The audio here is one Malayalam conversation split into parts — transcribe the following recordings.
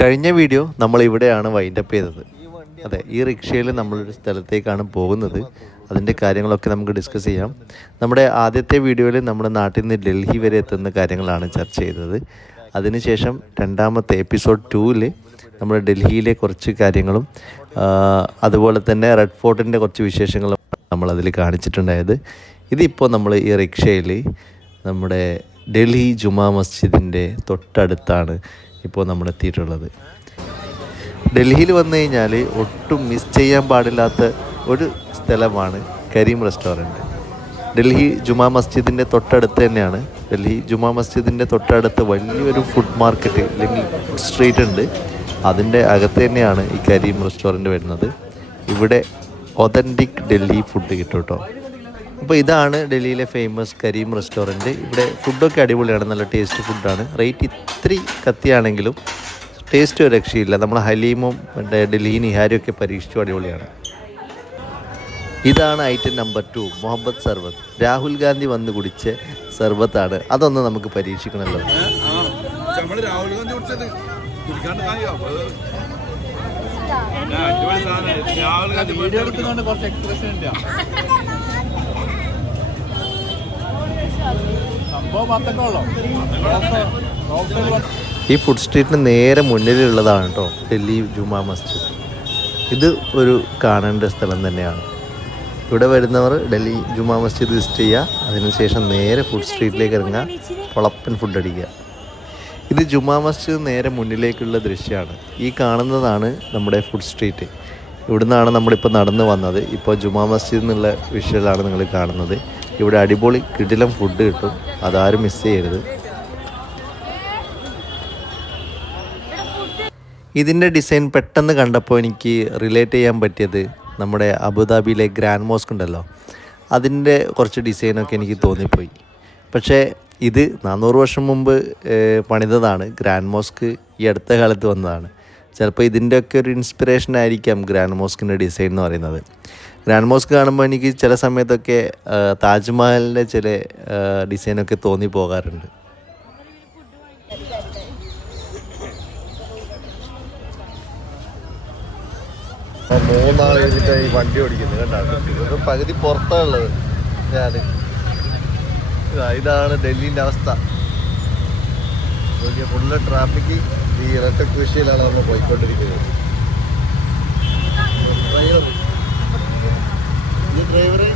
കഴിഞ്ഞ വീഡിയോ നമ്മൾ ഇവിടെയാണ് വൈൻഡപ്പ് ചെയ്തത്. അതെ, ഈ റിക്ഷയിൽ നമ്മളൊരു സ്ഥലത്തേക്കാണ് പോകുന്നത്. അതിൻ്റെ കാര്യങ്ങളൊക്കെ നമുക്ക് ഡിസ്കസ് ചെയ്യാം. നമ്മുടെ ആദ്യത്തെ വീഡിയോയിൽ നമ്മുടെ നാട്ടിൽ നിന്ന് ഡൽഹി വരെ എത്തുന്ന കാര്യങ്ങളാണ് ചർച്ച ചെയ്തത്. അതിനുശേഷം രണ്ടാമത്തെ എപ്പിസോഡ് 2-ൽ നമ്മൾ ഡൽഹിയിലെ കുറച്ച് കാര്യങ്ങളും അതുപോലെ തന്നെ റെഡ് ഫോർട്ടിൻ്റെ കുറച്ച് വിശേഷങ്ങളും നമ്മളതിൽ കാണിച്ചിട്ടുണ്ടായത്. ഇതിപ്പോൾ നമ്മൾ ഈ റിക്ഷയിൽ നമ്മുടെ ഡൽഹി ജുമാ മസ്ജിദിൻ്റെ തൊട്ടടുത്താണ് ഇപ്പോൾ നമ്മൾ എത്തിയിട്ടുള്ളത്. ഡൽഹിയിൽ വന്നു കഴിഞ്ഞാൽ ഒട്ടും മിസ് ചെയ്യാൻ പാടില്ലാത്ത ഒരു സ്ഥലമാണ് കരീം റെസ്റ്റോറൻറ്റ്. ഡൽഹി ജുമാ മസ്ജിദിൻ്റെ തൊട്ടടുത്ത് തന്നെയാണ്. ഡൽഹി ജുമാ മസ്ജിദിൻ്റെ തൊട്ടടുത്ത് വലിയൊരു ഫുഡ് മാർക്കറ്റ് അല്ലെങ്കിൽ ഫുഡ് സ്ട്രീറ്റ് ഉണ്ട്. അതിൻ്റെ അകത്ത് തന്നെയാണ് ഈ കരീം റെസ്റ്റോറൻറ്റ് വരുന്നത്. ഇവിടെ ഒതൻറ്റിക് ഡൽഹി ഫുഡ് കിട്ടും കേട്ടോ. അപ്പോൾ ഇതാണ് ഡൽഹിയിലെ ഫേമസ് കരീം റെസ്റ്റോറൻറ്റ്. ഇവിടെ ഫുഡൊക്കെ അടിപൊളിയാണ്, നല്ല ടേസ്റ്റ് ഫുഡാണ്. റേറ്റ് ഇത്തിരി കത്തിയാണെങ്കിലും ടേസ്റ്റ് ഒരു രക്ഷയില്ല. നമ്മൾ ഹലീമും ഡൽഹി നിഹാരിയും ഒക്കെ പരീക്ഷിച്ചു, അടിപൊളിയാണ്. ഇതാണ് ഐറ്റം നമ്പർ 2, മുഹബത്ത് സർബത്ത്. രാഹുൽ ഗാന്ധി വന്ന് കുടിച്ച സർബത്താണ്. അതൊന്ന് നമുക്ക് പരീക്ഷിക്കണമല്ലോ. ഈ ഫുഡ് സ്ട്രീറ്റിന് നേരെ മുന്നിലുള്ളതാണ് കേട്ടോ ഡൽഹി ജുമാ മസ്ജിദ്. ഇത് ഒരു കാണേണ്ട സ്ഥലം തന്നെയാണ്. ഇവിടെ വരുന്നവർ ഡൽഹി ജുമാ മസ്ജിദ് വിസിറ്റ് ചെയ്യുക, അതിനുശേഷം നേരെ ഫുഡ് സ്ട്രീറ്റിലേക്ക് ഇറങ്ങുക, പൊളപ്പൻ ഫുഡ് അടിക്കുക. ഇത് ജുമാ മസ്ജിദ് നേരെ മുന്നിലേക്കുള്ള ദൃശ്യമാണ്. ഈ കാണുന്നതാണ് നമ്മുടെ ഫുഡ് സ്ട്രീറ്റ്. ഇവിടുന്നാണ് നമ്മളിപ്പോൾ നടന്നു വന്നത്. ഇപ്പോൾ ജുമാ മസ്ജിദ് എന്നുള്ള വിഷ്വലാണ് നിങ്ങൾ കാണുന്നത്. ഇവിടെ അടിപൊളി കിടിലം ഫുഡ് കിട്ടും, അതാരും മിസ് ചെയ്യരുത്. ഇതിൻ്റെ ഡിസൈൻ പെട്ടെന്ന് കണ്ടപ്പോൾ എനിക്ക് റിലേറ്റ് ചെയ്യാൻ പറ്റിയത് നമ്മുടെ അബുദാബിയിലെ ഗ്രാൻഡ് മോസ്ക് ഉണ്ടല്ലോ, അതിൻ്റെ കുറച്ച് ഡിസൈനൊക്കെ എനിക്ക് തോന്നിപ്പോയി. പക്ഷേ ഇത് 400 വർഷം മുമ്പ് പണിതതാണ്. ഗ്രാൻഡ് മോസ്ക് ഈ അടുത്ത കാലത്ത് വന്നതാണ്. ചിലപ്പോൾ ഇതിൻ്റെയൊക്കെ ഒരു ഇൻസ്പിറേഷൻ ആയിരിക്കാം ഗ്രാൻഡ് മോസ്കിൻ്റെ ഡിസൈൻ എന്ന് പറയുന്നത്. ഗ്രാൻഡ് മോസ്ക് കാണുമ്പോൾ എനിക്ക് ചില സമയത്തൊക്കെ താജ്മഹലിൻ്റെ ചില ഡിസൈനൊക്കെ തോന്നി പോകാറുണ്ട്. മൂന്നാളിട്ട് ഈ വണ്ടി ഓടിക്കുന്നത് കണ്ടാണ്. ഇത് പകുതി പുറത്താണുള്ളത്. ഇതാണ് ഡൽഹിൻ്റെ അവസ്ഥ. വലിയ ഫുള്ള് ട്രാഫിക് ഈ ഇലക്ട്രിക് കൃഷിയിലാണ് നമ്മൾ പോയിക്കൊണ്ടിരിക്കുന്നത്. ഡ്രൈവറെ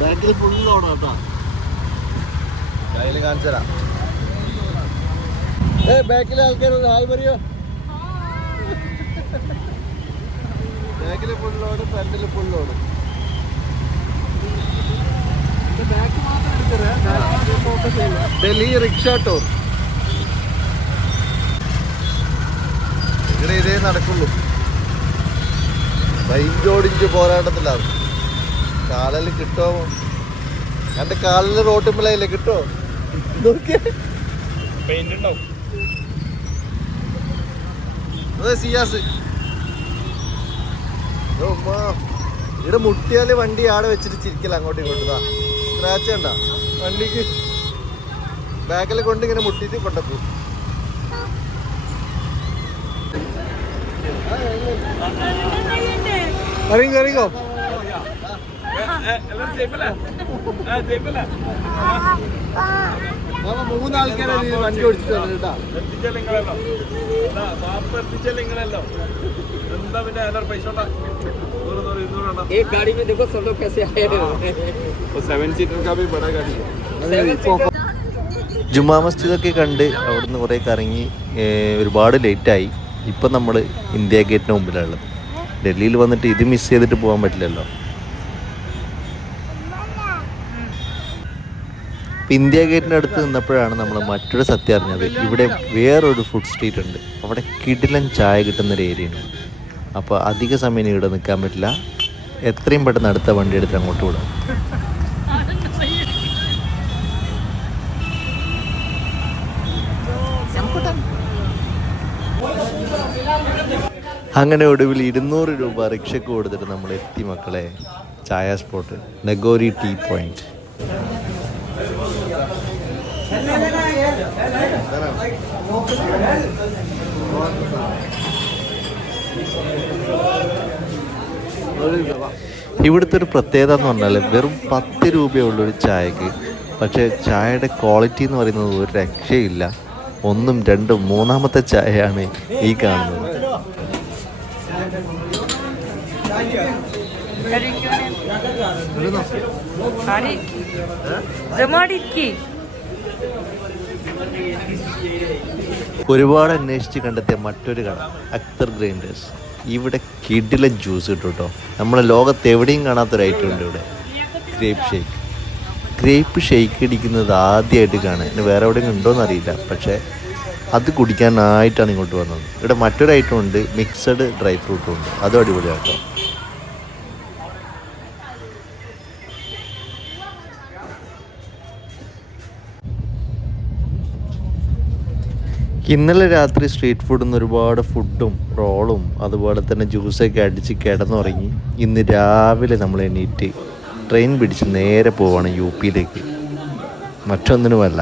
ബാക്കിൽ ഫുള്ള് ഓടാം കേട്ടോ. കയ്യിൽ കാണിച്ചു തരാം. ബാക്കിലെ ആൾക്കാർ ഹായ് പറയോ. ബാക്കിൽ ഫുള്ളോട്, ഫ്രണ്ടിൽ ഫുള്ളോട്. Delhi rickshaw tour. ഇവിടെ ഇതേ നടക്കുള്ളൂ. 5 പോരാട്ടത്തിലാണ്. കാലിൽ കിട്ടോ? എൻ്റെ കാലിൽ റോട്ടുമ്പിളയില്ലേ, കിട്ടോ? അതെ സിയാസ്. ഇവിടെ മുട്ടിയാല് വണ്ടി ആടെ വെച്ചിട്ട് ചിരിക്കല അങ്ങോട്ടും ഇങ്ങോട്ടും. സ്ക്രാച്ച് കണ്ട വണ്ടിക്ക് ബാക്കിൽ കൊണ്ട് ഇങ്ങനെ മുട്ടിട്ട് കൊണ്ടു. അറിയോ 3 ആൾക്കാരെ വണ്ടി ഓടിച്ചിട്ട് കേട്ടാ. एक गाड़ी में देखो सब लोग कैसे आए हैं। 7 सीटर का भी बड़ा गाड़ी है। ജുമാ മസ്ജിദൊക്കെ കണ്ട് അവിടുന്ന് കുറേ കറങ്ങി ഒരുപാട് ലേറ്റായി. ഇപ്പം നമ്മൾ ഇന്ത്യ ഗേറ്റിന് മുമ്പിലുള്ളത്. ഡൽഹിയിൽ വന്നിട്ട് ഇത് മിസ് ചെയ്തിട്ട് പോകാൻ പറ്റില്ലല്ലോ. ഇന്ത്യ ഗേറ്റിൻ്റെ അടുത്ത് നിന്നപ്പോഴാണ് നമ്മൾ മറ്റൊരു സത്യം അറിഞ്ഞത്. ഇവിടെ വേറൊരു ഫുഡ് സ്ട്രീറ്റ് ഉണ്ട്. അവിടെ കിടിലൻ ചായ കിട്ടുന്നൊരു ഏരിയയാണ്. അപ്പോൾ അധിക സമയം ഇവിടെ നിൽക്കാൻ പറ്റില്ല. എത്രയും പെട്ടെന്ന് അടുത്ത വണ്ടി എടുത്ത് അങ്ങോട്ട് വിടാം. അങ്ങനെ ഒടുവിൽ 200 രൂപ റിക്ഷയ്ക്ക് കൊടുത്തിട്ട് നമ്മൾ എത്തി മക്കളെ ചായ സ്പോട്ട് നഗോരി ടീ പോയിന്റ്. ഇവിടുത്തെ ഒരു പ്രത്യേകത എന്ന് പറഞ്ഞാൽ വെറും 10 രൂപയുള്ളൊരു ചായക്ക്, പക്ഷേ ചായയുടെ ക്വാളിറ്റി എന്ന് പറയുന്നത് ഒരു രക്ഷയില്ല. 1, 2, 3ാമത്തെ ചായയാണ് ഈ കാണുന്നത്. ഒരുപാട് അന്വേഷിച്ച് കണ്ടെത്തിയ മറ്റൊരു കട അക്തർ ഗ്രൈൻഡേഴ്സ്. ഇവിടെ കിഡിലെ ജ്യൂസ് കിട്ടും കേട്ടോ. നമ്മളെ ലോകത്ത് എവിടെയും കാണാത്തൊരു ഐറ്റം ഉണ്ട് ഇവിടെ, ഗ്രേപ്പ് ഷേക്ക്. ഗ്രേപ്പ് ഷേക്ക് അടിക്കുന്നത് ആദ്യമായിട്ട് കാണാൻ, ഇനി വേറെ എവിടെയെങ്കിലും ഉണ്ടോയെന്ന് അറിയില്ല, പക്ഷേ അത് കുടിക്കാനായിട്ടാണ് ഇങ്ങോട്ട് വന്നത്. ഇവിടെ മറ്റൊരു ഐറ്റം ഉണ്ട്, മിക്സഡ് ഡ്രൈ ഫ്രൂട്ടും ഉണ്ട്, അതും അടിപൊളിയാണ് കേട്ടോ. ഇന്നലെ രാത്രി സ്ട്രീറ്റ് ഫുഡിൽ നിന്ന് ഒരുപാട് ഫുഡും റോളും അതുപോലെ തന്നെ ജ്യൂസൊക്കെ അടിച്ച് കിടന്നുറങ്ങി. ഇന്ന് രാവിലെ നമ്മൾ എണീറ്റ് ട്രെയിൻ പിടിച്ച് നേരെ പോവാണ് UPയിലേക്ക്. മറ്റൊന്നിനുമല്ല,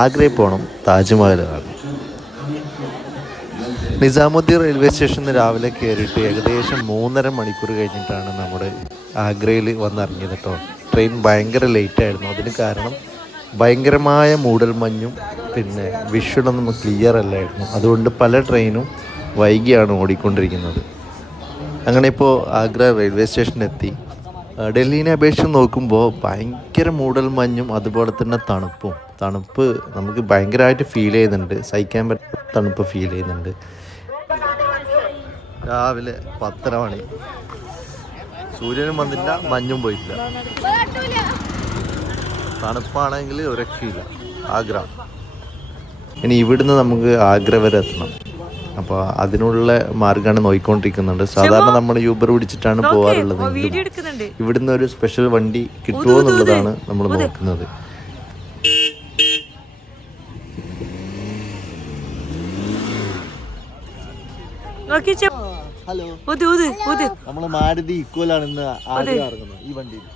ആഗ്രയിൽ പോകണം, താജ്മഹൽ കാണണം. നിസാമുദ്ദീൻ റെയിൽവേ സ്റ്റേഷനിൽ രാവിലെ കയറിയിട്ട് ഏകദേശം 3.5 മണിക്കൂർ കഴിഞ്ഞിട്ടാണ് നമ്മുടെ ആഗ്രയിൽ വന്നിറങ്ങിയത് കേട്ടോ. ട്രെയിൻ ഭയങ്കര ലേറ്റായിരുന്നു. അതിന് കാരണം ഭയങ്കരമായ മൂടൽമഞ്ഞും പിന്നെ വിഷ്വലൊന്നും ക്ലിയർ അല്ലായിരുന്നു. അതുകൊണ്ട് പല ട്രെയിനും വൈകിയാണ് ഓടിക്കൊണ്ടിരിക്കുന്നത്. അങ്ങനെ ഇപ്പോൾ ആഗ്ര റെയിൽവേ സ്റ്റേഷനിലെത്തി. ഡൽഹിനെ അപേക്ഷിച്ച് നോക്കുമ്പോൾ ഭയങ്കര മൂടൽമഞ്ഞും അതുപോലെ തന്നെ തണുപ്പ് നമുക്ക് ഭയങ്കരമായിട്ട് ഫീൽ ചെയ്യുന്നുണ്ട്. സഹിക്കാൻ പറ്റുന്ന തണുപ്പ് ഫീൽ ചെയ്യുന്നുണ്ട്. രാവിലെ 10:30 മണി, സൂര്യനും വന്നില്ല, മഞ്ഞും പോയിട്ടില്ല. തണുപ്പാണെങ്കിൽ ഒരു രക്ഷയില്ല. ആഗ്ര. ഇനി ഇവിടുന്ന് നമുക്ക് ആഗ്ര വരെ എത്തണം. അപ്പോൾ അതിനുള്ള മാർഗ്ഗമാണ് നോക്കിക്കൊണ്ടിരിക്കുന്നുണ്ട്. സാധാരണ നമ്മൾ യൂബർ പിടിച്ചിട്ടാണ് പോകാറുള്ളത്. ഇവിടുന്ന് ഒരു സ്പെഷ്യൽ വണ്ടി കിട്ടുമോ എന്നുള്ളതാണ് നമ്മൾ നോക്കുന്നത്. ഹലോ, നമ്മൾ മാരുതി ഇക്വലാണ് ഇന്ന് ആഗ്ര ഇറങ്ങുന്നത് ഈ വണ്ടിയിൽ.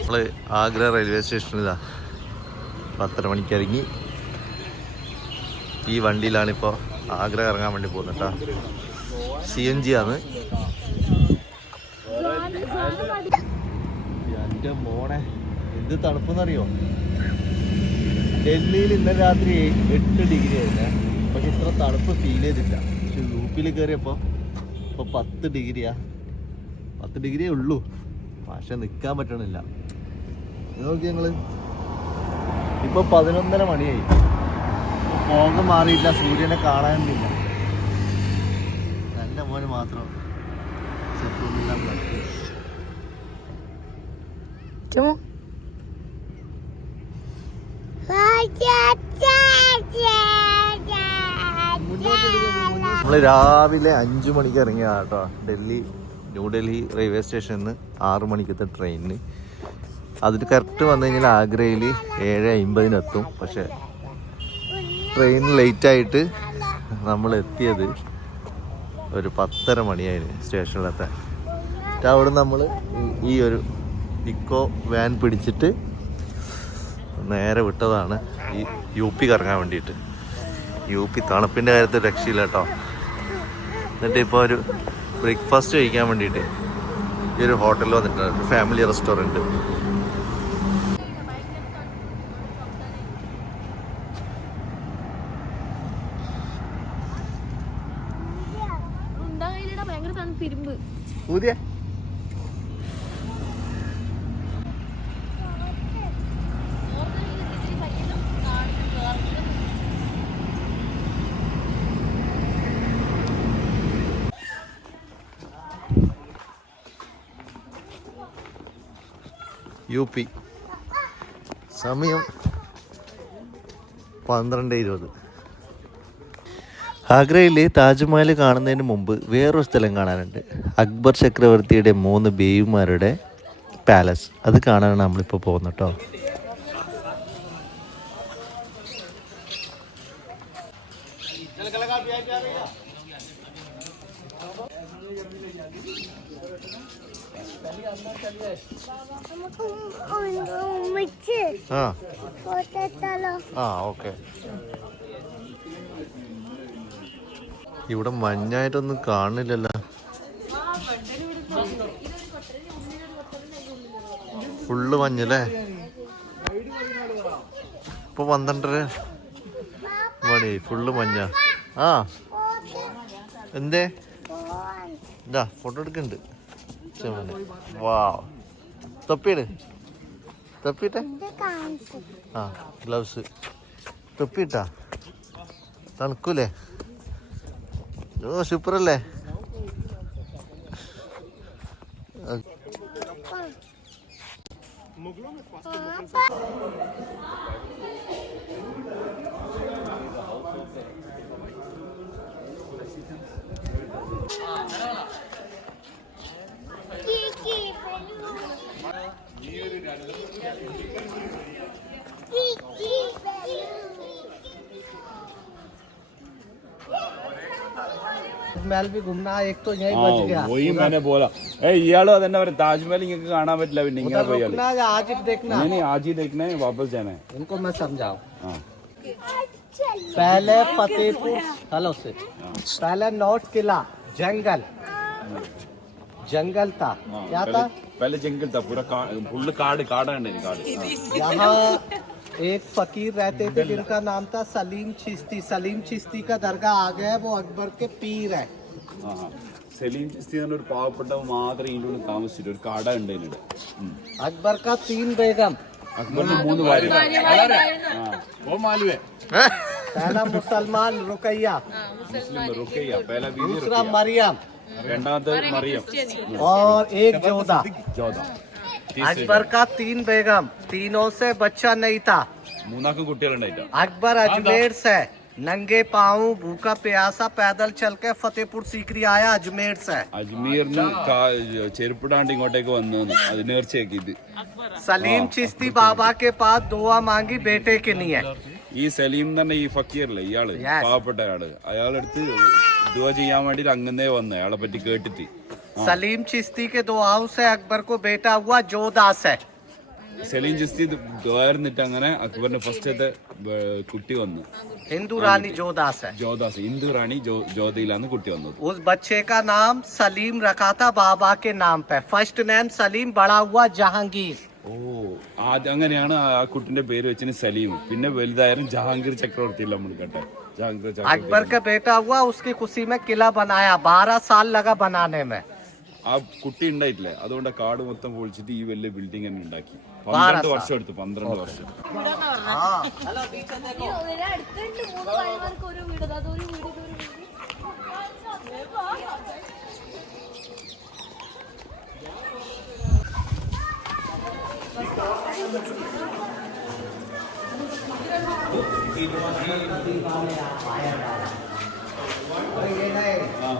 നമ്മള് ആഗ്ര റെയിൽവേ സ്റ്റേഷനിൽ 10:30 മണിക്ക് ഇറങ്ങി. ഈ വണ്ടിയിലാണിപ്പോൾ ആഗ്ര ഇറങ്ങാൻ വേണ്ടി പോകുന്നത് കേട്ടോ. CNG ആണ്. എൻ്റെ മോനെ എന്ത് തണുപ്പെന്നറിയോ. ഡൽഹിയിൽ ഇന്നലെ രാത്രി 8 ഡിഗ്രി ആയിരുന്നേ, പക്ഷെ ഇത്ര തണുപ്പ് ഫീൽ ചെയ്തില്ല. പക്ഷെ UPയിൽ കയറിയപ്പോൾ ഇപ്പോൾ 10 ഡിഗ്രിയാ. 10 ഡിഗ്രിയേ ഉള്ളൂ, പക്ഷെ നിൽക്കാൻ പറ്റണില്ല. നോക്കി ഞങ്ങള് ഇപ്പൊ 11:30 മണിയായി. ഫോഗ് മാറിയില്ല, സൂര്യനെ കാണാനില്ല. എൻ്റെ മോന് മാത്രം നമ്മള് രാവിലെ 5 മണിക്ക് ഇറങ്ങിയ കേട്ടോ ന്യൂഡൽഹി റെയിൽവേ സ്റ്റേഷനിൽ നിന്ന് 6 മണിക്കത്തെ ട്രെയിനിന്. അതിൽ കറക്റ്റ് വന്നു കഴിഞ്ഞാൽ ആഗ്രയിൽ 7:50 എത്തും. പക്ഷെ ട്രെയിൻ ലേറ്റായിട്ട് നമ്മൾ എത്തിയത് ഒരു 10:30 മണിയായിരുന്നു സ്റ്റേഷനിലെത്താൻ. അവിടെ നമ്മൾ ഈ ഒരു ഇക്കോ വാൻ പിടിച്ചിട്ട് നേരെ വിട്ടതാണ് ഈ UP കറങ്ങാൻ വേണ്ടിയിട്ട്. UP തണുപ്പിൻ്റെ കാര്യത്തിൽ രക്ഷയില്ല കേട്ടോ. എന്നിട്ട് ഇപ്പോൾ ഒരു ബ്രേക്ക്ഫാസ്റ്റ് കഴിക്കാൻ വേണ്ടിയിട്ട് ഈ ഒരു ഹോട്ടലിൽ വന്നിട്ടുണ്ട്, ഫാമിലി റെസ്റ്റോറൻറ്റ്. പുതിയ UP സമയം 12:20. ആഗ്രയിൽ താജ്മഹൽ കാണുന്നതിന് മുമ്പ് വേറൊരു സ്ഥലം കാണാനുണ്ട്. അക്ബർ ചക്രവർത്തിയുടെ 3 ബേബിമാരുടെ പാലസ്. അത് കാണാനാണ് നമ്മളിപ്പോൾ പോകുന്നത് കേട്ടോ. ഓക്കെ. ഇവിടെ മഞ്ഞായിട്ടൊന്നും കാണുന്നില്ലല്ലോ. ഫുള്ള് മഞ്ഞല്ലേ. ഇപ്പൊ 12:30 മണി, ഫുള്ള് മഞ്ഞ. എന്തേ ഇതാ ഫോട്ടോ എടുക്കുന്നുണ്ട്. വാ, തൊപ്പിയിട്, തൊപ്പിട്ടെ. ഗ്ലൗസ് തൊപ്പിട്ടാ തണുക്കൂലേ? ഓ സൂപ്പറല്ലേ. महल भी घूमना, एक तो यही बच गया. वही मैंने बोला. इयालो अदन्ना पर ताजमहल इंगे കാണാൻ പറ്റില്ല. പിന്നെ ഇങ്ങനെ പോയാൽ रुकना या आज ही देखना. नहीं, आज ही देखना है, वापस जाना है. इनको मैं समझाऊं. पहले फतेहपुर हेलो से पहले नॉर्थ किला जंगल था. क्या था? पहले जंगल था, पूरा फुल काड़ काड़ा है. यहाँ एक फकीर रहते थे जिनका नाम था सलीम चिश्ती. सलीम चिश्ती का दरगाह आ गया, वो अकबर के पीर है. സലീം ചിസ്തി എന്ന ഒരു പാവപ്പെട്ടവൻ മാത്രമേ ഇതിൻ്റെ ഉള്ളിൽ താമസിച്ചിട്ട് ഒരു കാട ഉണ്ട് ഇതിൻ്റെ. अकबर का 3 बेगम. അക്ബറിന് 3 ഭാര്യ. पहला मुसलमान रुकैया, റുക്കയ്യ, पहला बीवी दूसरा मरियम, രണ്ടാമത്തെ മറിയം, और एक जोधा. ജോധ. अकबर का 3 बेगम, तीनों से बच्चा नहीं था. മൂന്നാക്കും കുട്ടികളുണ്ടായിട്ടാ. अकबर अजमेर से नंगे पाँव भूखा प्यासा पैदल चल के फतेहपुर सीकरी आया. अजमेर से അജ്മീറിന് ചെരുപ്പിടാണ്ട് ഇങ്ങോട്ടേക്ക് വന്നു, അത് നേർച്ചയാക്കിയത്. सलीम चिश्ती बाबा के पास दुआ मांगी बेटे के लिए. ഈ സലീം തന്നെ ഈ ഫക്കീറല്ലേ ഇയാള്, പാവപ്പെട്ട ആള്, അയാളെടുത്ത് ദുആ ചെയ്യാൻ വേണ്ടിട്ട് അങ്ങനെ വന്നു അയാളെ പറ്റി കേട്ടിട്ട്. सलीम चिश्ती के दुआओं से अकबर को बेटा हुआ जोधा से. സലീം ചിസ്തി ദ്വാരന്നിട്ട് അങ്ങനെ അക്ബറിന് ഫസ്റ്റത്തെ കുട്ടി വന്നു. हिंदू रानी जोधा से. ജോദാസ്, ഹിന്ദു റാണി ജോധയിലാണ് കുട്ടി വന്നത്. उस बच्चे का नाम सलीम रखा था बाबा के नाम पे. फर्स्ट नेम सलीम, बड़ा हुआ जहांगीर. ഓ, അങ്ങനെയാണ് ആ കുട്ടിന്റെ പേര് വെച്ചിന് സലീം. പിന്നെ വലുതായാലും ജഹാംഗീർ ചക്രവർത്തി നമ്മൾ കേട്ടെ. ജഹാംഗീർ अकबर का बेटा हुआ, उसकी खुशी में किला बनाया. 12 साल लगा बनाने में. ആ കുട്ടി ഉണ്ടായിട്ടില്ലേ, അതുകൊണ്ട് കാട് മൊത്തം പൊളിച്ചിട്ട് ഈ വലിയ ബിൽഡിംഗ് തന്നെ ഉണ്ടാക്കി. 12 വർഷം എടുത്തു. 12 വർഷം.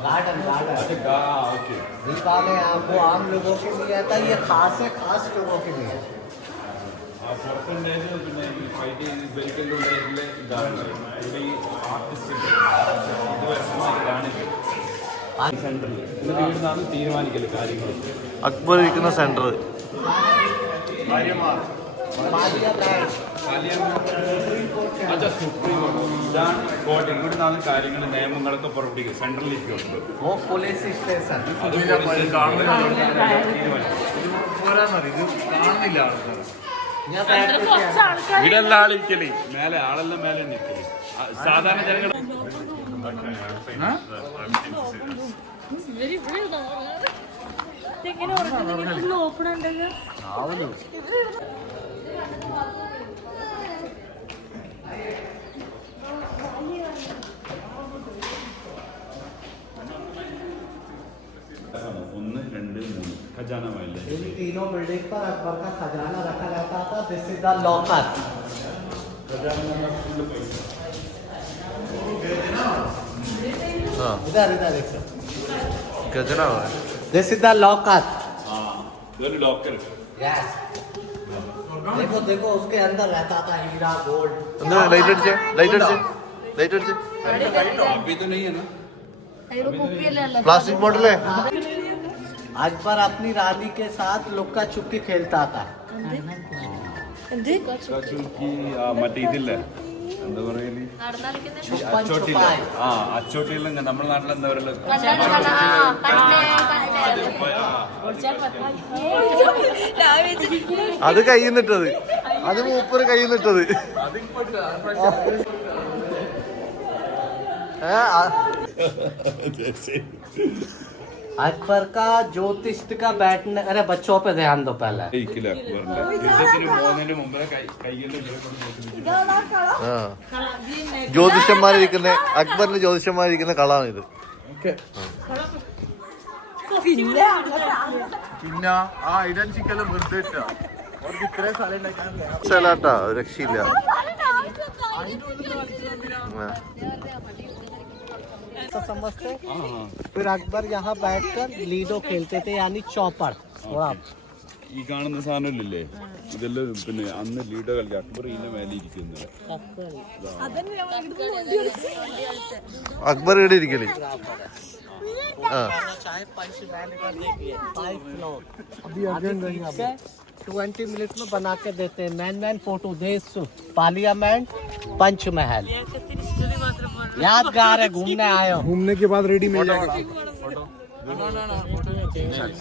गार्डन दीपावली आपको आम लोगों के लिए आता है, ये खास है, खास लोगों के लिए. തീരുമാനിക്കല് കാര്യങ്ങൾ. അക്ബർ ഇരിക്കുന്ന സെന്റർ. ഇവിടുന്നാണ് കാര്യങ്ങൾ നിയമങ്ങളൊക്കെ പുറപ്പെടുവിക്കുക. സെൻട്രലിലേക്ക് ഉണ്ട്. वो पुलिस स्टेशन. ഇവിടെല്ലാം ആളിരിക്കല്, മേലെ ആളെല്ലാം മേലെ നിൽക്കല്. സാധാരണ ജനങ്ങൾ ഓപ്പൺ ഉണ്ടെങ്കിൽ ഒന്ന് രണ്ട് മൂന്ന് ഖജാന മഹല്ലേ. इन तीनों बिल्डिंग पर अकबर का खजाना रखा रहता था. This is the locker. इधर इधर देखो. ഖജനാവ്. This is the locker. ഇതൊരു ലോക്കർ. यस. देखो देखो उसके अंदर रहता था हीरा गोल्ड. ഒന്ന് ലൈറ്റ് അടിച്ചേ, ലൈറ്റ് അടിച്ചേ, ലൈറ്റ് അടിച്ചേ. अभी तो नहीं है ना. പ്ലാസ്റ്റിക് ബോട്ടിലേ. अकबर अपनी रानी के साथ लुक्का छुपी खेलता था. ചുരുക്കി മറ്റേ ഇതില്ലേ എന്താ പറയല് അച്ചോട്ടില്ല അച്ചോട്ടിയില്ല നമ്മുടെ നാട്ടിൽ എന്താ പറയുക അത് കയ്യിന്നിട്ടത്, അത് മൂപ്പര് കയ്യിന്നിട്ടത്. अकबर का ज्योतिष का बैठने. अरे बच्चों पे ध्यान दो पहले. യുദ്ധത്തിന് പോകുന്നതിന് മുമ്പേ കയ്യിൽ ജ്യോതിഷന്മാരിരിക്കുന്ന, അക്ബറിന്റെ ജ്യോതിഷന്മാരിരിക്കുന്ന കളാണിത്. പിന്നെ ആ ഐഡന്റിക്കലും വെറുതെ ഇത്രയും സ്ഥലാട്ടാ, രക്ഷയില്ല. समझते. फिर अकबर यहाँ बैठकर लीडो खेलते थे, यानी चौपड़. ഈ കാണുന്ന സാധനമില്ലേ ഇതെല്ലാം പിന്നെ അന്ന് ലീഡോ കളി അക്ബർ ഇതിന്റെ മേലെ ഇരിക്കുന്നത്. അക്ബർ ഇവിടെ ഇരിക്കല്. 20 मिनट में बना के देते हैं. मैन फोटो देश पार्लियामेंट पंचमहल यादगार है. घूमने आए हो, घूमने के बाद रेडी मिल जाएगा.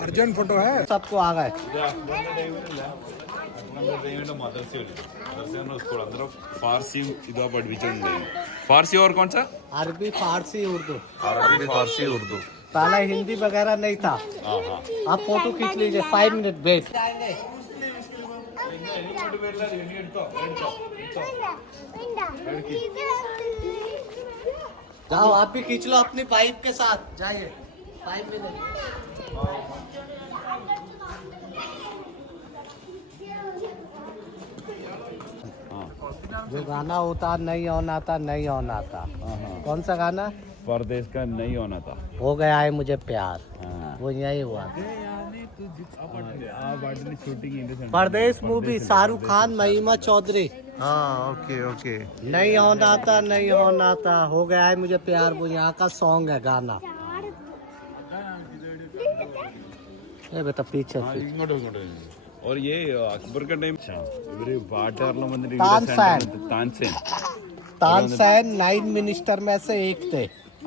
अर्जेंट फोटो है. सबको आ गए. ഫാർസിയും ഇതാ പഠിപ്പിച്ചിട്ടുണ്ടായിരുന്നു. ഫാർസി ഓർ കോൺ സാ? अरबी फारसी उर्दू. അറബി, ഫാർസി, ഉറുദു. पहले हिंदी वगैरह नहीं था. आप फोटो खींच लीजिए. 5 मिनट वेट. जाओ आप भी खींच लो अपनी वाइफ के साथ. जाइए 5 मिनट. जो गाना होता नहीं होना था, नहीं होना था. कौन सा गाना? परदेश का नहीं होना था. हो गया है मुझे प्यार. वो यही हुआ. परदेश मूवी, शाहरुख खान, महिमा चौधरी. ആ ഓക്കെ ഓക്കെ. नहीं होना था, नहीं होना था, हो गया है मुझे प्यार. वो यहाँ का सॉन्ग है, गाना. ये बेटा पीछे ഇങ്ങോട്ട് ഇങ്ങോട്ട്. और ये अकबर का टाइम ഇവര് പാട്ടുകാരെല്ലാം വന്നിട്ട് तानसेन. താൻസേൻ. तानसेन 9 मिनिस्टर में से एक थे.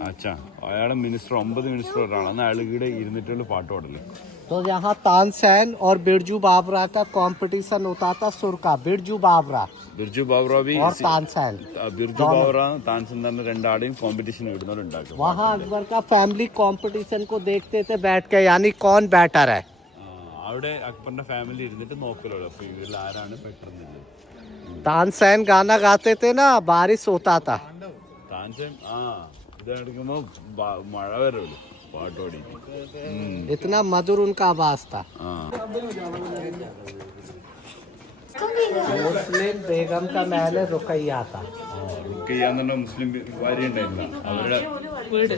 അച്ഛാ അയാളെ മിനിസ്റ്റർ 9 മിനിസ്റ്റർ ഒരാളാണ്. അയാൾ ഇവിടെ ഇരുന്നിട്ടുള്ള പാട്ട് പാടല്ലേ. तो यहाँ तानसेन और बिरजू बावरा का कंपटीशन होता था. सुर का बिरजू बावरा ബിർജു ബാവറ भी और तानसेन. ബിർജു ബാവറ താൻസൻ തന്നെ രണ്ടാടെയും കോമ്പറ്റീഷൻ ഇടുന്നവരുണ്ടാക്കും. वहाँ अकबर का फैमिली कंपटीशन को देखते थे बैठ के, यानी कौन बेटर है. അവിടെ അക്ബറിന്റെ ഫാമിലി ഇരുന്നിട്ട് നോക്കലോ അപ്പൊ ഇവരിൽ ആരാണ് പെട്ടെന്ന്. तानसेन गाना गाते थे ना, बारिश होता था. താൻസൻ ഇതെടുക്കുമ്പോ മഴ വരുമല്ലോ പാട്ട് പാടിയിട്ട്. इतना मधुर उनका आवाज था. मुस्लिम बेगम का महल रुकैया था. റുക്കയ്യാന്നുള്ള മുസ്ലിം ഭാര്യ ഉണ്ടായിരുന്ന അവരുടെ വീട്.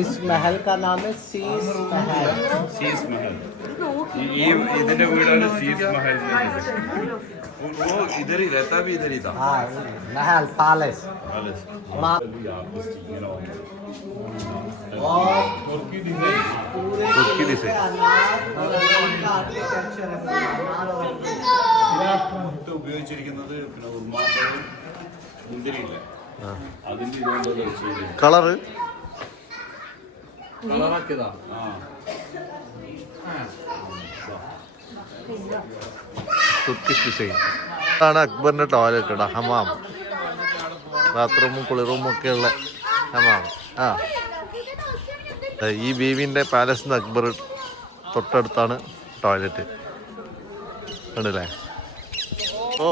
इस महल का नाम है शीश महल. സീസ് മഹൽ. ഈ ഇതിന്റെ വീടാണ് സീസ് മഹൽ. वो इधर ही रहता भी इधर ही था. हाँ, महल पैलेस. തുർക്കി ദിശ. ഉപയോഗിച്ചിരിക്കുന്നത് പിന്നെ ഉർമാമ്പഴം മുന്തിരിയില്ല അതിന്റെ ഇതുകൊണ്ടല്ലേ ചെയ്തത്. കളറ് കളറാക്കിയതാ. Turkish design. ഇതാണ് അക്ബറിന്റെ ടോയ്ലറ്റ് ഇടാ, ഹമാം. ബാത്റൂമും കുളിറൂമും ഒക്കെ ഉള്ള ഹമാം. ആ ഈ ബീവിന്റെ പാലസിന്ന് അക്ബർ തൊട്ടടുത്താണ് ടോയ്ലറ്റ്. കണ്ടില്ലേ? ഓ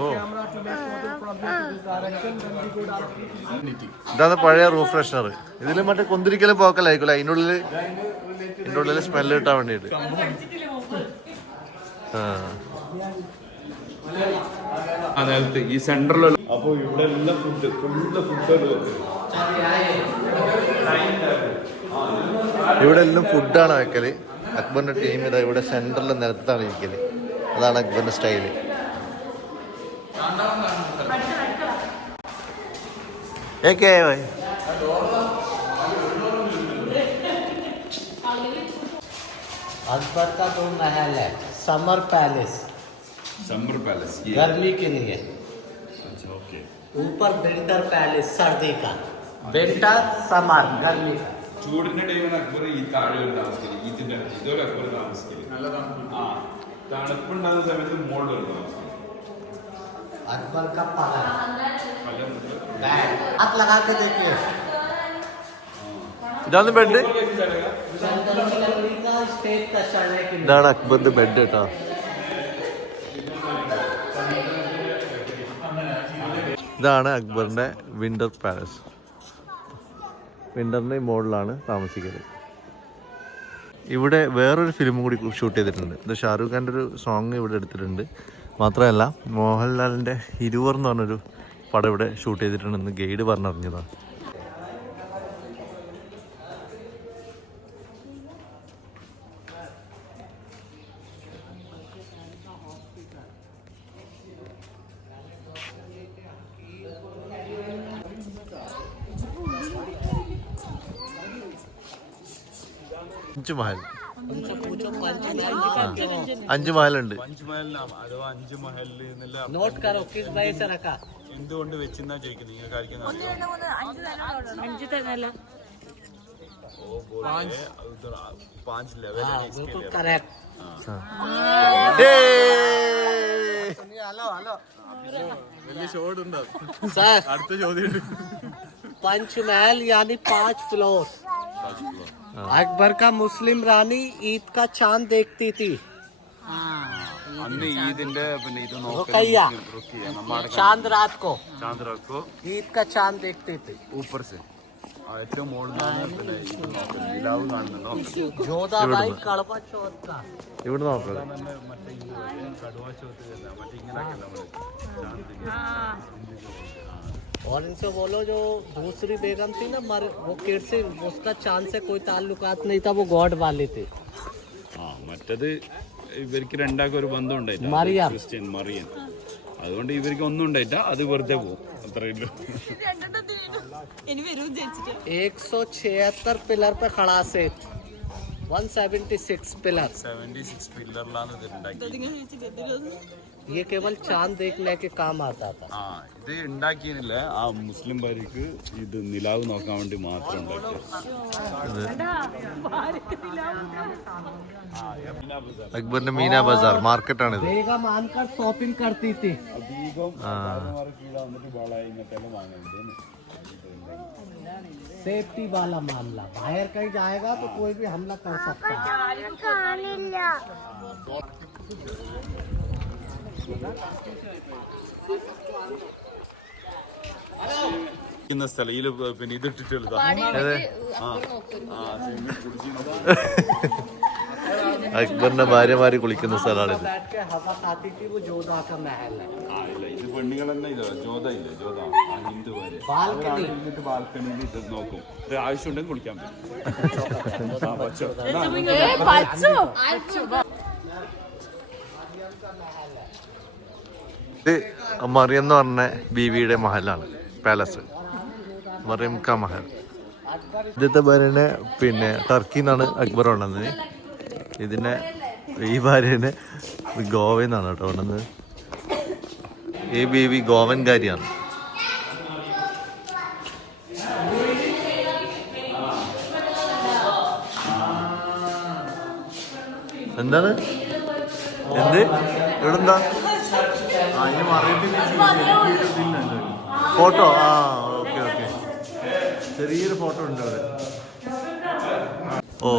ഓ ഇതാണ് പഴയ റൂഫ് ഫ്രഷ്നർ. ഇതിൽ മറ്റേ കൊന്തിരിക്കലും പോക്കലായിരിക്കും അതിൻ്റെ ഉള്ളിൽ സ്മെല്ല് കിട്ടാൻ വേണ്ടിയിട്ട്. നേരത്തെ ഈ സെന്ററിലുള്ള അപ്പൊ ഇവിടെ എല്ലാം ഫുഡ് ഇവിടെ എല്ലാം ഫുഡാണ് വെക്കല്. അക്ബറിന്റെ ടീം ഇതാ ഇവിടെ സെന്ററിൽ നിലത്താണ് ഇരിക്കല്. അതാണ് അക്ബറിന്റെ സ്റ്റൈല്. अकबर का 2 महल है। समर पैलेस समर पैलेस ये गर्मी के लिए, अच्छा ओके ऊपर विंटर पैलेस सर्दी का, विंटर समर गर्मी का। ചൂടിന്റെ ടൈമിൽ അക്ബർ ഈ താഴെ ഒരു താമസിക്കല് ഇതിന്റെ ഇതൊരു അക്ബർ താമസിക്കല് ആ തണുപ്പുണ്ടാകുന്ന സമയത്ത് മുകളിൽ ഒരു താമസിക്കല് अकबर का पलंग, പല बैग हाथ लगा के देखिए। ഇതാണ് ബെഡ്. चंदन की लकड़ी का स्टेज का चढ़ने के लिए। ഇതാണ് അക്ബറിന്റെ ബെഡ് കേട്ടോ. ഇതാണ് അക്ബറിന്റെ വിന്റർ പാലസ്. വിന്ററിന്റെ മുകളിലാണ് താമസിക്കുന്നത്. ഇവിടെ വേറൊരു ഫിലിം കൂടി ഷൂട്ട് ചെയ്തിട്ടുണ്ട്. ഇത് ഷാരൂഖ് ഖാൻ്റെ ഒരു സോങ് ഇവിടെ എടുത്തിട്ടുണ്ട്. മാത്രമല്ല മോഹൻലാലിൻ്റെ ഇരുവർ എന്ന് പറഞ്ഞൊരു പടം ഇവിടെ ഷൂട്ട് ചെയ്തിട്ടുണ്ടെന്ന് ഗൈഡ് പറഞ്ഞറിഞ്ഞതാണ്. അഞ്ച് മഹൽ, അഞ്ച് മഹലുണ്ട്. അഥവാ 5 മഹൽ എന്നുള്ള नोट करो किस वजह से रखा। എന്തുകൊണ്ട് വെച്ചെന്നാ ചോദിക്കുന്നത് നിങ്ങൾക്ക് ആയിരിക്കും 5 തന്നല്ല. 5 ലെവൽ हाँ बिल्कुल करेक्ट। हेलो हेलो വലിയ ഷോട്ട് ഉണ്ടാവും. सर അടുത്ത ചോദ്യം पंचमहल यानी 5 फ्लोर। अकबर का मुस्लिम रानी ईद का चांद देखती थी। അന്ന് ഈദിന്റെ പിന്നെ ഇത് रुकैया चांद रात को ചാന്ദ്രക്കോ ईद का चांद देखती थी। ऊपर से ഏറ്റവും മുകളിലാണ് പിന്നെ ഇത് നോക്കുന്നത് നിലാവ് കാണുന്നുണ്ടോ जोधा भाई कड़वा चौथ का। ഇവിടെ നോക്കാം. മറ്റേ ഇത് കടുവാ ചോത്ത് മറ്റേ ഇങ്ങനെയൊക്കെ നമ്മള് और इनसे बोलो जो दूसरी बेगम थी ना वो किरसी, उसका चांद से कोई ताल्लुकात नहीं था, वो गॉड वाली थी। ആ മറ്റത് ഇവർക്ക് രണ്ടാക്കും ഒരു ബന്ധം ഉണ്ടായിട്ടാ മറിയം. ക്രിസ്ത്യൻ മറിയൻ. അതുകൊണ്ട് ഇവർക്ക് ഒന്നും ഉണ്ടായിട്ടാ അത് വെറുതെ പോകും അത്രയല്ലോ. 176 पिलर पे खड़ा से 176 पिलर। 76 പില്ലറിലാണ് ഇത് ഉണ്ടാക്കി. ये केवल चांद देखने के काम आता था। ആ ഇത് ഉണ്ടാക്കിയില്ല ആ മുസ്ലിം ഭാര്യക്ക് ഇത് നിലാവ് നോക്കാൻ വേണ്ടി മാത്രം ഉണ്ടാക്കിയത്. അക്ബറിന്റെ മീന ബസാർ മാർക്കറ്റാണിത്. बेगम आनकर शॉपिंग करती थी। അധികം കീഴ വന്നിട്ട് വള ഇങ്ങനത്തെല്ലാം വാങ്ങുന്നുണ്ട്. सेफ्टी वाला मामला, बाहर कहीं जाएगा तो कोई भी हमला कर सकता है। ഇന്ന സ്ഥലം ഇതില് പിന്നെ ഇതിട്ടിട്ടുള്ളതാ. അക്ബറിന്റെ ഭാര്യമാര് കുളിക്കുന്ന സ്ഥലമാണിത്. बैठ के हवा खाती थी, वो जोधा का महल है। ആ ഇല്ല ഇത് പെണ്ണുങ്ങളെന്നെ ഇത് ജോത ഇല്ല ജോത ആ ഹിന്ദു ഭാര്യ बालकनी ബാൽക്കണിയിൽ ഇത് നോക്കും. ഇത് ആവശ്യമുണ്ടെങ്കിൽ കുളിക്കാൻ പറ്റും. ഇത് മറിയം എന്ന് പറഞ്ഞ ബീവിയുടെ മഹലാണ്, പാലസ്. മറിയം ക മഹൽ. ഇന്നത്തെ ഭാര്യനെ പിന്നെ ടർക്കി നിന്നാണ് അക്ബർ കൊണ്ടുവന്നത്. ഇതിനെ ഈ ഭാര്യനെ ഗോവയിൽ നിന്നാണ് കേട്ടോ കൊണ്ടുവന്നത്. ഈ ബീവി ഗോവൻകാരിയാണ്. എന്താണ് എന്ത് ഇവിടെ എന്താ ഫോട്ടോ? ആ ഓക്കെ ഓക്കെ, ചെറിയൊരു ഫോട്ടോ ഉണ്ട് ഇവിടെ. ഓ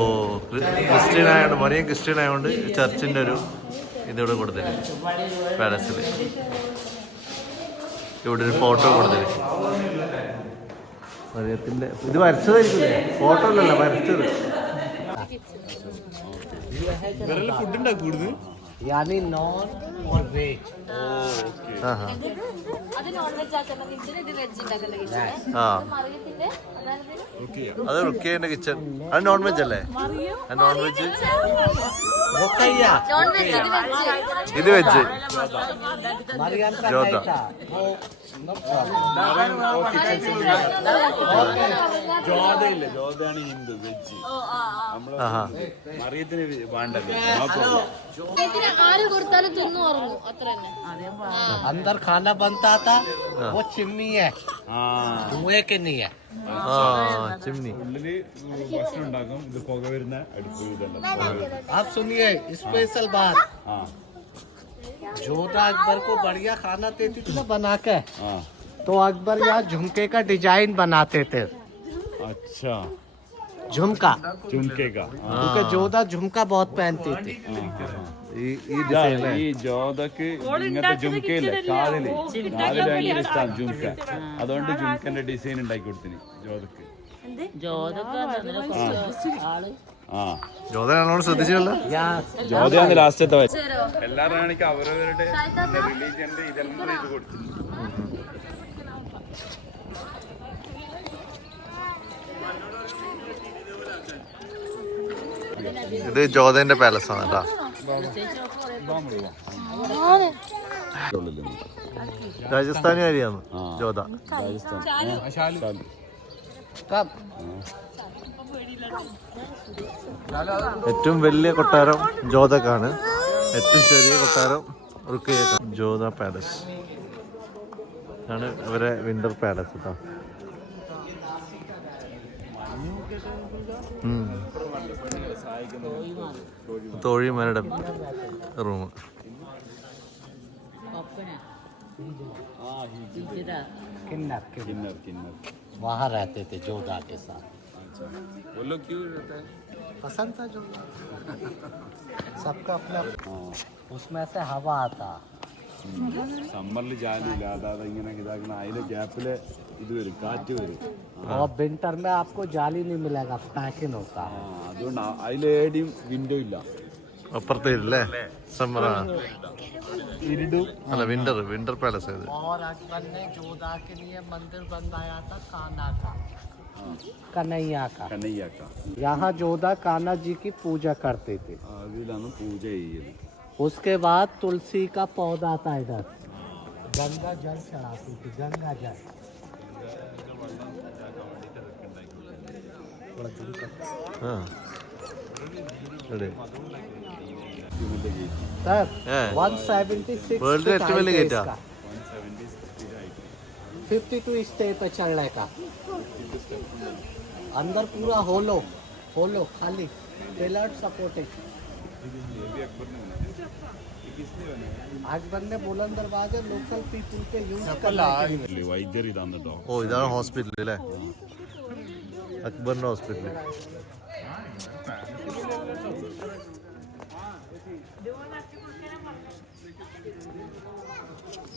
ക്രിസ്ത്യൻ ആയതുകൊണ്ട്, മറിയം ക്രിസ്ത്യൻ ആയതുകൊണ്ട് ചർച്ചിൻ്റെ ഒരു ഇതിവിടെ കൊടുത്തിട്ടുണ്ട് പാലസിൽ. ഇവിടെ ഒരു ഫോട്ടോ കൊടുത്തിട്ടുണ്ട് മറിയത്തിൻ്റെ. ഇത് വരച്ചതായിരിക്കില്ലേ? ഫോട്ടോ അല്ലല്ലോ, വരച്ചത്. ഫുഡ് ഉണ്ടാക്കൂടുത് यानी नॉन और वेज। ആ ഹാ അത് നോൺ വെജ് ആക്കണം, ഇതിന് ഇത് വെജ് ഉണ്ടാക്കണ്ട. ആ മറിയത്തിന്റെ അത് റുക്കിയന്റെ കിച്ചൺ. അത് നോൺ വെജ് അല്ലേ? നോൺ വെജ്, रुकैया ഇത് വെജ്. मरियम का जोधा। नहीं था वो ജോധയില്ലേ, ജോധയാണ് ഹിന്ദു വെജ്. ആഹാ. മറിയത്തിന് വേണ്ടല്ലോ. ആര് കൊടുത്താലും തിന്നു ഉറങ്ങും അത്ര തന്നെ. अंदर खाना बनता था वो चिमनी है ആ धुएं के नहीं है ആ ചിമ്നി. ഉള്ളില് ഭക്ഷണം ഉണ്ടാക്കും. ഇത് പുക വരുന്ന അടുപ്പ് ഇതല്ല. आप सुनिए स्पेशल बात ആ जोधा अकबर को बढ़िया खाना देती थी ना बना के ആ तो अकबर यहाँ झुमके का डिजाइन बनाते थे അച്ഛാ झुमका ചുംക്കേക്ക. क्योंकि जोधा झुमका बहुत पहनती थी ഈ ഡിസൈൻ ഈ ജോധക്ക് ഇങ്ങനത്തെ ജുംക്കയില്ലേ കാതില് ഭയങ്കര ഇഷ്ടമാണ് ജുംക്ക. അതുകൊണ്ട് ജുംക്കന്റെ ഡിസൈൻ ഉണ്ടാക്കി കൊടുത്തിന് ജോധക്ക്. ആ ജോധനാണോ ശ്രദ്ധിച്ചല്ലോ. यहाँ ജോധയാണ് ലാസ്റ്റത്തെ എല്ലാവരും ആണെങ്കിൽ അവരവരുടെ റിലീജിയന്റെ ഇതെല്ലാം ഇത് കൊടുത്തിട്ടുണ്ട്. ഇത് ജോധന്റെ പാലസ് ആണ് കേട്ടോ. രാജസ്ഥാനുകാരിയാണ് ജോധ. രാജസ്ഥാൻ कब ഏറ്റവും വലിയ കൊട്ടാരം ജോധക്കാണ്, ഏറ്റവും ചെറിയ കൊട്ടാരം റുക്കിയക്കാണ്. ജോധ പാലസ് ആണ് ഇവരെ വിന്റർ പാലസ് കേട്ടോ. തോഴിമാരുടെ റൂം. किन्नर किन्नर किन्नर वहाँ रहते थे जोधा के साथ वो लोग क्यों रहता है? पसंद था जोधा सबका अपना उसमें से हवा आता സമ്മറിൽ ജാലിയില്ല, അതായത് ഇങ്ങനെ ഇതാക്കുന്ന അതിലെ ഗ്യാപ്പില് ഇത് വരും, കാറ്റ് വരും. और विंटर में आपको जाली नहीं मिलेगा पैकिंग होता ആ है അതുകൊണ്ട് അതിലേടിയും വിൻഡോ ഇല്ല. അപ്പുറത്തെ ഇല്ലേ സമ്മറാണ്. അല്ല വിന്റർ, വിന്റർ പാലസ് ഇത്. और अकबर ने जोधा के लिए मंदिर बनवाया था कान्हा का कन्हैया का കനയ്യാക്ക. यहाँ जोधा कान्हा जी की पूजा करते थे അതിലാണ് പൂജ ചെയ്യല്. उसके बाद तुलसी का पौधा था इधर गंगा जल चढ़ाती थी गंगा जल ആ ഇവിടെ. सर हाँ। 176 वर्ल्ड feet ഏറ്റവും വലിയ height है ഗേറ്റാ. इसका। 52 स्टेप पे चढ़ने का अंदर पूरा होलो होलो खाली पिलर सपोर्टेड अकबर ने बुलंद दरवाजे लोकल पीपल के यूज करने के लिए വൈദ്യർ ഇതാണ് കേട്ടോ. ഓ ഇതാണ് ഹോസ്പിറ്റൽ അല്ലേ, അക്ബറിന്റെ ഹോസ്പിറ്റൽ.